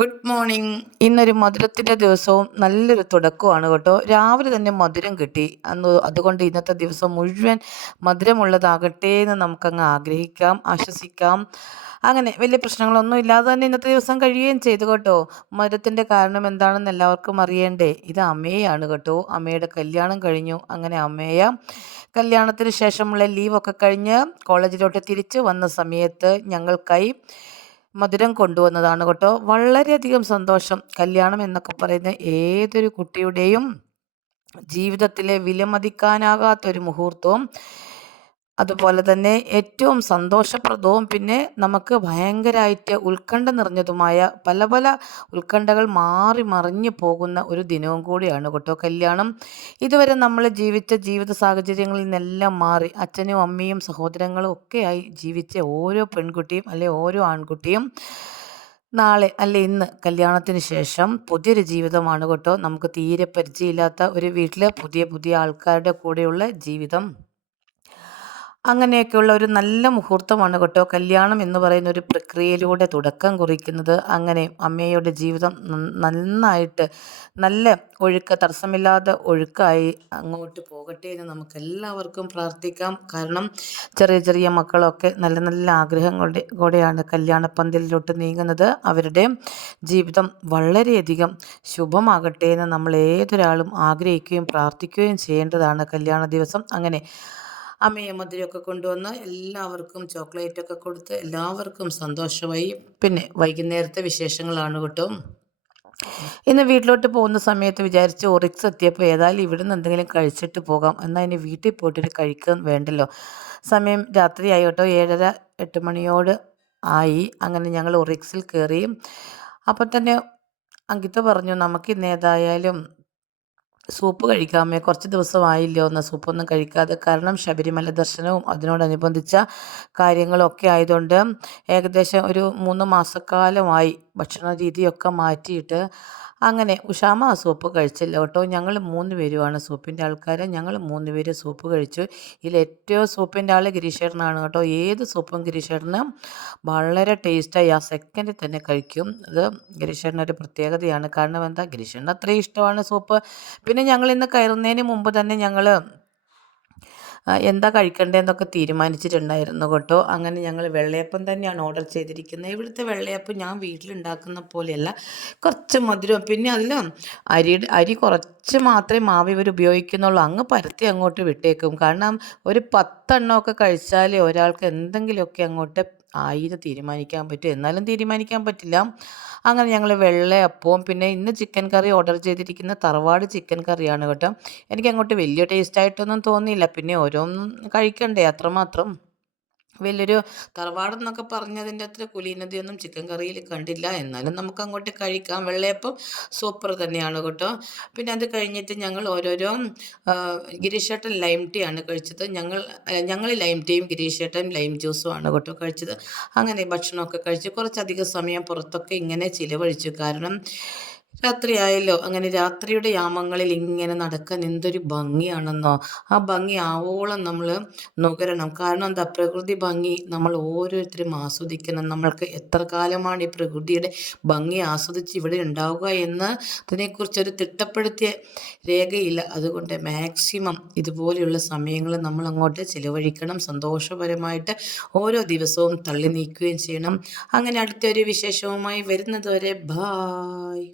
Good morning ഇന്നൊരു മധുരത്തിന്റെ ദിവസവും നല്ലൊരു തുടക്കമാണ് കേട്ടോ. രാവിലെ തന്നെ മധുരം കിട്ടി. അന്ന് അതുകൊണ്ട് ഇന്നത്തെ ദിവസം മുഴുവൻ മധുരമുള്ളതാകട്ടെ എന്ന് നമുക്കങ്ങ് ആഗ്രഹിക്കാം ആശ്വസിക്കാം. അങ്ങനെ വലിയ പ്രശ്നങ്ങളൊന്നും ഇല്ലാതെ തന്നെ ഇന്നത്തെ ദിവസം കഴിയുകയും ചെയ്തു കേട്ടോ. മധുരത്തിന്റെ കാരണം എന്താണെന്ന് എല്ലാവർക്കും അറിയണ്ടേ? ഇത് അമ്മയാണ് കേട്ടോ. അമ്മയുടെ കല്യാണം കഴിഞ്ഞു. അങ്ങനെ അമ്മയ കല്യാണത്തിന് ശേഷമുള്ള ലീവൊക്കെ കഴിഞ്ഞ് കോളേജിലോട്ട് തിരിച്ചു വന്ന സമയത്ത് ഞങ്ങൾക്കായി മധുരം കൊണ്ടുവന്നതാണ് കേട്ടോ. വളരെയധികം സന്തോഷം. കല്യാണം എന്നൊക്കെ പറയുന്ന ഏതൊരു കുട്ടിയുടെയും ജീവിതത്തിലെ വിലമതിക്കാനാകാത്തൊരു മുഹൂർത്തവും അതുപോലെ തന്നെ ഏറ്റവും സന്തോഷപ്രദവും പിന്നെ നമുക്ക് ഭയങ്കരമായിട്ട് ഉത്കണ്ഠ നിറഞ്ഞതുമായ പല പല ഉത്കണ്ഠകൾ മാറി മറിഞ്ഞു പോകുന്ന ഒരു ദിനവും കൂടിയാണ് കേട്ടോ കല്യാണം. ഇതുവരെ നമ്മൾ ജീവിച്ച ജീവിത സാഹചര്യങ്ങളിൽ നിന്നെല്ലാം മാറി അച്ഛനും അമ്മയും സഹോദരങ്ങളും ഒക്കെയായി ജീവിച്ച ഓരോ പെൺകുട്ടിയും അല്ലെ ഓരോ ആൺകുട്ടിയും നാളെ അല്ലെ ഇന്ന് കല്യാണത്തിന് ശേഷം പുതിയൊരു ജീവിതമാണ് കേട്ടോ. നമുക്ക് തീരെ പരിചയമില്ലാത്ത ഒരു വീട്ടിൽ പുതിയ പുതിയ ആൾക്കാരുടെ കൂടെയുള്ള ജീവിതം. അങ്ങനെയൊക്കെയുള്ള ഒരു നല്ല മുഹൂർത്തമാണ് കേട്ടോ. കല്യാണം എന്ന് പറയുന്ന ഒരു പ്രക്രിയയിലൂടെ തുടക്കം കുറിക്കുന്നത്. അങ്ങനെ അമ്മയുടെ ജീവിതം നന്നായിട്ട് നല്ല ഒഴുക്ക് തടസ്സമില്ലാതെ ഒഴുക്കായി അങ്ങോട്ട് പോകട്ടെ എന്ന് നമുക്ക് എല്ലാവർക്കും പ്രാർത്ഥിക്കാം. കാരണം ചെറിയ ചെറിയ മക്കളൊക്കെ നല്ല നല്ല ആഗ്രഹങ്ങളുടെ കൂടെയാണ് കല്യാണപ്പന്തലിലോട്ട് നീങ്ങുന്നത്. അവരുടെ ജീവിതം വളരെയധികം ശുഭമാകട്ടെ എന്ന് നമ്മൾ ഏതൊരാളും ആഗ്രഹിക്കുകയും പ്രാർത്ഥിക്കുകയും ചെയ്യേണ്ടതാണ് കല്യാണ ദിവസം. അങ്ങനെ അമ്മയും മധുരമൊക്കെ കൊണ്ടുവന്ന് എല്ലാവർക്കും ചോക്ലേറ്റ് ഒക്കെ കൊടുത്ത് എല്ലാവർക്കും സന്തോഷമായി. പിന്നെ വൈകുന്നേരത്തെ വിശേഷങ്ങളാണ് കേട്ടോ. ഇന്ന് വീട്ടിലോട്ട് പോകുന്ന സമയത്ത് വിചാരിച്ച് ഒറിക്സ് എത്തിയപ്പോൾ ഏതായാലും ഇവിടെ നിന്ന് എന്തെങ്കിലും കഴിച്ചിട്ട് പോകാം. എന്നാൽ ഇനി വീട്ടിൽ പോയിട്ട് കഴിക്കാൻ വേണ്ടല്ലോ. സമയം രാത്രി കേട്ടോ. ഏഴര എട്ട് മണിയോട് ആയി. അങ്ങനെ ഞങ്ങൾ ഒറിക്സിൽ കയറി. അപ്പം തന്നെ അങ്കിത്ത പറഞ്ഞു നമുക്ക് ഇന്ന് ഏതായാലും സൂപ്പ് കഴിക്കാമേ കുറച്ച് ദിവസമായില്ലോ എന്ന സൂപ്പൊന്നും കഴിക്കാതെ. കാരണം ശബരിമല ദർശനവും അതിനോടനുബന്ധിച്ച കാര്യങ്ങളൊക്കെ ആയതുകൊണ്ട് ഏകദേശം ഒരു മൂന്ന് മാസക്കാലമായി ഭക്ഷണ രീതിയൊക്കെ മാറ്റിയിട്ട് അങ്ങനെ ഉഷാമ ആ സൂപ്പ് കഴിച്ചില്ല കേട്ടോ. ഞങ്ങൾ മൂന്ന് പേരുമാണ് സൂപ്പിന്റെ ആൾക്കാർ ഞങ്ങൾ മൂന്ന് പേര് സൂപ്പ് കഴിച്ചു. ഇതിൽ ഏറ്റവും സൂപ്പിന്റെ ആൾ ഗിരീഷേട്ടനാണ് കേട്ടോ. ഏത് സൂപ്പും ഗിരീഷേട്ടന് വളരെ ടേസ്റ്റായി ആ സെക്കൻഡിൽ തന്നെ കഴിക്കും. അത് ഗിരീഷേട്ടനൊരു പ്രത്യേകതയാണ്. കാരണം എന്താ? ഗിരീഷേട്ടന് അത്രയും ഇഷ്ടമാണ് സൂപ്പ്. പിന്നെ ഞങ്ങൾ ഇന്ന് കയറുന്നതിന് മുമ്പ് തന്നെ ഞങ്ങൾ എന്താ കഴിക്കേണ്ടതെന്നൊക്കെ തീരുമാനിച്ചിട്ടുണ്ടായിരുന്നു കേട്ടോ. അങ്ങനെ ഞങ്ങൾ വെള്ളയപ്പം തന്നെയാണ് ഓർഡർ ചെയ്തിരിക്കുന്നത്. ഇവിടുത്തെ വെള്ളയപ്പം ഞാൻ വീട്ടിലുണ്ടാക്കുന്ന പോലെയല്ല. കുറച്ച് മധുരം പിന്നെ അതിൽ അരി അരി കുറച്ച് മാത്രമേ മാവ് ഇവർ ഉപയോഗിക്കുന്നുള്ളൂ. അങ്ങ് പരത്തി അങ്ങോട്ട് വിട്ടേക്കും. കാരണം ഒരു പത്തെണ്ണമൊക്കെ കഴിച്ചാലേ ഒരാൾക്ക് എന്തെങ്കിലുമൊക്കെ അങ്ങോട്ട് ആയിരം തീരുമാനിക്കാൻ പറ്റും. എന്നാലും തീരുമാനിക്കാൻ പറ്റില്ല. അങ്ങനെ ഞങ്ങൾ വെള്ളയപ്പവും പിന്നെ ഇന്ന് ചിക്കൻ കറി ഓർഡർ ചെയ്തിരിക്കുന്ന തറവാട് ചിക്കൻ കറിയാണ് കേട്ടോ. എനിക്ക് അങ്ങോട്ട് വലിയ ടേസ്റ്റായിട്ടൊന്നും തോന്നിയില്ല. പിന്നെ ഓരോന്നും കഴിക്കണ്ടേ അത്രമാത്രം. വലിയൊരു തറവാടെന്നൊക്കെ പറഞ്ഞതിന്റെ അത്ര കുലീനതയൊന്നും ചിക്കൻ കറിയിൽ കണ്ടില്ല. എന്നാലും നമുക്ക് അങ്ങോട്ട് കഴിക്കാം. വെള്ളയപ്പം സൂപ്പർ തന്നെയാണ് കേട്ടോ. പിന്നെ അത് കഴിഞ്ഞിട്ട് ഞങ്ങൾ ഓരോരോ ഗിരീഷേട്ടൻ ലൈം ടീ ആണ് കഴിച്ചത്. ഞങ്ങൾ ഞങ്ങൾ ലൈം ടീയും ഗിരീഷേട്ടൻ ലൈം ജ്യൂസും ആണ് കേട്ടോ കഴിച്ചത്. അങ്ങനെ ഭക്ഷണമൊക്കെ കഴിച്ച് കുറച്ചധികം സമയം പുറത്തൊക്കെ ഇങ്ങനെ ചിലവഴിച്ചു. കാരണം രാത്രിയായല്ലോ. അങ്ങനെ രാത്രിയുടെ യാമങ്ങളിൽ ഇങ്ങനെ നടക്കാൻ എന്തൊരു ഭംഗിയാണെന്നോ. ആ ഭംഗി ആവോളം നമ്മൾ നുകരണം. കാരണം എന്താ? പ്രകൃതി ഭംഗി നമ്മൾ ഓരോരുത്തരും ആസ്വദിക്കണം. നമ്മൾക്ക് എത്ര കാലമാണ് ഈ പ്രകൃതിയുടെ ഭംഗി ആസ്വദിച്ച് ഇവിടെ ഉണ്ടാവുക എന്ന് അതിനെക്കുറിച്ചൊരു തിട്ടപ്പെടുത്തിയ രേഖയില്ല. അതുകൊണ്ട് മാക്സിമം ഇതുപോലെയുള്ള സമയങ്ങൾ നമ്മൾ അങ്ങോട്ട് ചിലവഴിക്കണം. സന്തോഷപരമായിട്ട് ഓരോ ദിവസവും തള്ളി നീക്കുകയും ചെയ്യണം. അങ്ങനെ അടുത്തൊരു വിശേഷവുമായി വരുന്നതുവരെ ബായ്.